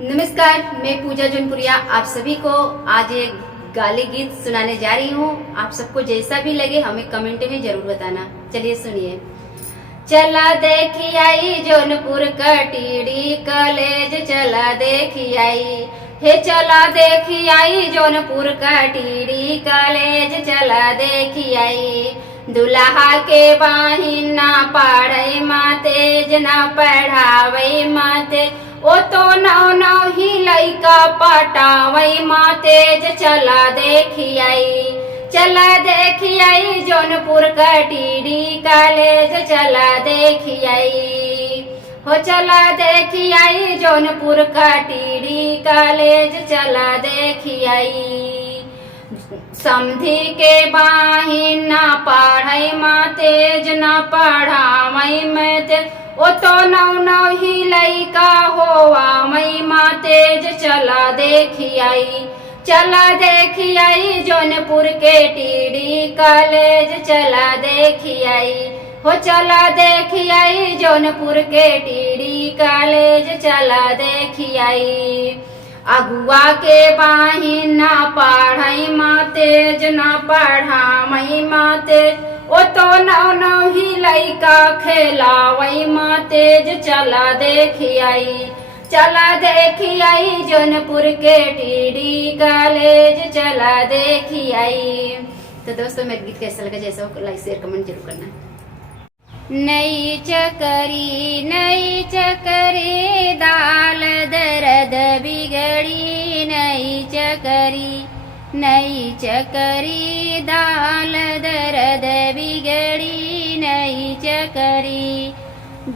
नमस्कार, मैं पूजा जौनपुरिया आप सभी को आज एक गाली गीत सुनाने जा रही हूँ। आप सबको जैसा भी लगे हमें कमेंट में जरूर बताना। चलिए सुनिए। चला देखी आई जौनपुर का टीडी कॉलेज, चला देखी आई हे, चला देखी आई जौनपुर का टीडी कॉलेज, चला देखी आई। दुल्हा के बाहिन ना पढ़े मातेज, ना पढ़ावे माते, ओ तो नौ नौ ही लइका पटावई मातेज, चला देखी आई। चला देखी आई जौनपुर का टीडी कॉलेज, चला देखी आई हो, चला देखी आई जौनपुर का टीडी कॉलेज, चला देखी आई। समधी के बाहिन ना पढ़ई मातेज, ना पढ़ावई मातेज, ओ तो नौ नौ ही लइका होवा मई मातेज, चला देखी आई। चला देखी आई जौनपुर के टीडी कॉलेज, चला देखी आई हो, चला देखी आई जौनपुर के टीडी कॉलेज, चला देखी आई। अगुआ के बाहिन ना पढ़ई मातेज, ना पढ़ावई मातेज, ओ तो नौ नौ ही लइका खेलावई मातेज, चला देखी आई। चला देखी आई जौनपुर के टीडी कॉलेज, चला देखी आई। तो दोस्तों मेरा गीत कैसा लगा, जैसा हो लाइक शेयर कमेंट जरूर करना। नई चकरी दाल दर्द बिगड़ी, नई चकरी दाल दर्द बिगड़ी, नई चकरी।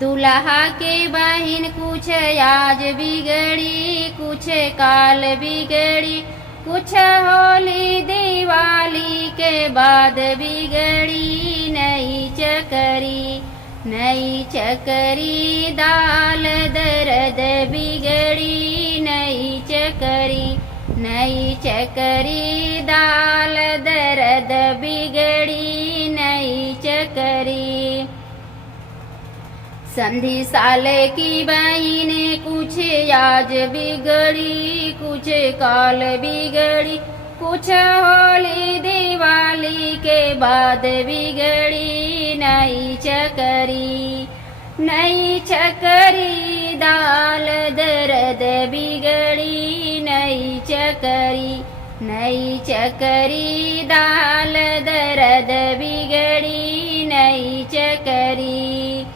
दुल्हा के बहिन कुछ आज बिगड़ी, कुछ काल बिगड़ी, कुछ होली दिवाली के बाद बिगड़ी, नई चकरी दाल दर्द बिगड़ी, नई चकरी दाल दर्द बिगड़ी, नई चकरी। संधि साले की बहिने कुछ आज बिगड़ी, कुछ काल बिगड़ी, कुछ होली दिवाली के बाद बिगड़ी, नई चकरी दाल दर्द बिगड़ी, नई चकरी दाल दर्द बिगड़ी, नई चकरी।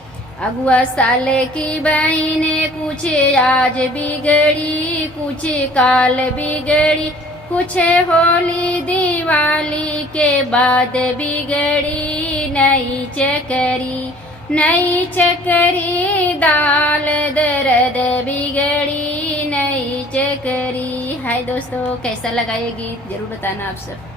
अगुआ साले की बहिने कुछ आज बिगड़ी, कुछ काल बिगड़ी, कुछ होली दिवाली के बाद बिगड़ी, नई चकरी दाल दर्द बिगड़ी, नई चकरी। हाय दोस्तों, कैसा लगा ये गीत जरूर बताना आप सब।